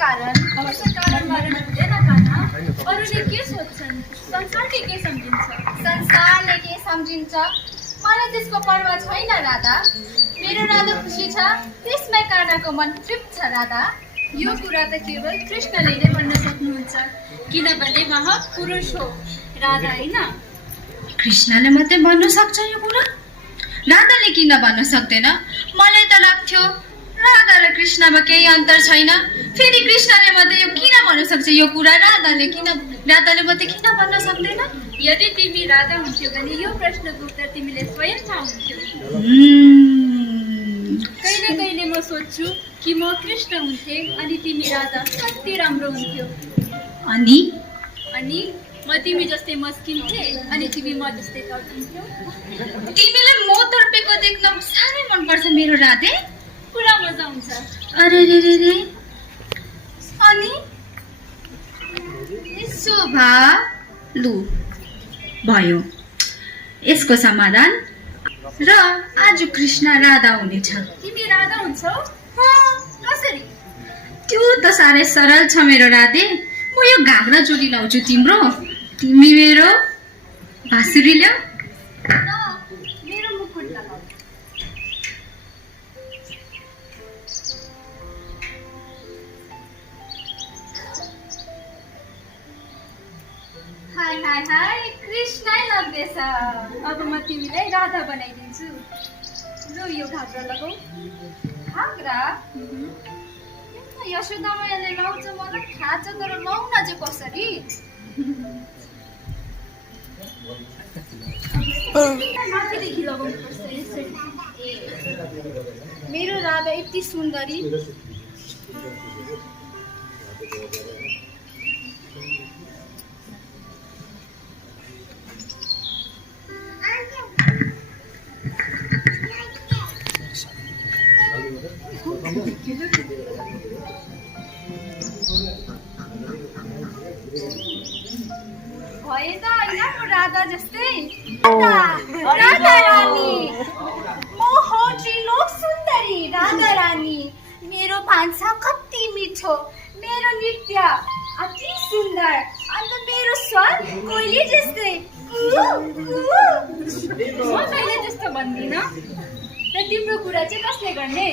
कारण कारणबारे हुँदैन काना अरूले के सोच्छन् संसारले के सम्झिन्छ संसारले के सम्झिन्छ मलाई त्यसको पर्वाह छैन राधा मेरो राधा खुसी छ त्यसमै कानाको मन तृप्त छ राधा यो कुरा त केवल कृष्णले नै भन्न सक्नुहुन्छ किनभने उहाँ पुरुष हो राधा होइन कृष्णले मात्रै भन्न सक्छ यो कुरा राधाले किन भन्न सक्दैन मलाई त लाग्थ्यो राधा र कृष्णमा केही अन्तर छैन फेरि कृष्णले मात्रै यो किन भन्न सक्छ यो कुरा राधाले मात्रै किन भन्न सक्दैन यदि तिमी राधा हुन्थ्यौ भने यो प्रश्नको उत्तर तिमीले स्वयं पाउँथ्यौ कहिले कहिले म सोध्छु कि म कृष्ण हुन्थे अनि तिमी राधा कति राम्रो हुन्थ्यो अनि म तिमी जस्तै मस्किन्थे अनि तिमी म जस्तै तर्किन्थ्यौ तिमीलाई म तर्पेको देख्न साह्रै मनपर्छ मेरो राधे पुरा मजा आउँछ अरे रे रे रे अनि शोभा लु भयो यसको समाधान र आज कृष्ण राधा हुनेछ तिमी राधा हुन्छौ कसरी त्यो त साह्रै सरल छ मेरो राधे म यो घाग्रा चोली लाउँछु तिम्रो तिमी मेरो बाँसुरी ल्याऊ मेरो मुकुट लगाऊ हाय हाय हाय कृष्णै लाग्दैछ अब म तिमीलाई राधा बनाइदिन्छु लु यो घाग्रा लगाऊ घाग्रा यशोदा मैयाले लाउँछ मलाई थाहा छ तर लाउन चाहिँ कसरी माथिदेखि लगाउनुपर्छ यसरी मेरो राधा यति सुन्दरी भए त होइन म राधा जस्तै राधा रानी म हो त्रिलोक सुन्दरी राधा रानी मेरो भान्सा कति मिठो मेरो नृत्य अति सुन्दर अन्त मेरो स्वर कोइली जस्तै म कहिले त्यस्तो भन्दिनँ र तिम्रो कुरा चाहिँ कसले गर्ने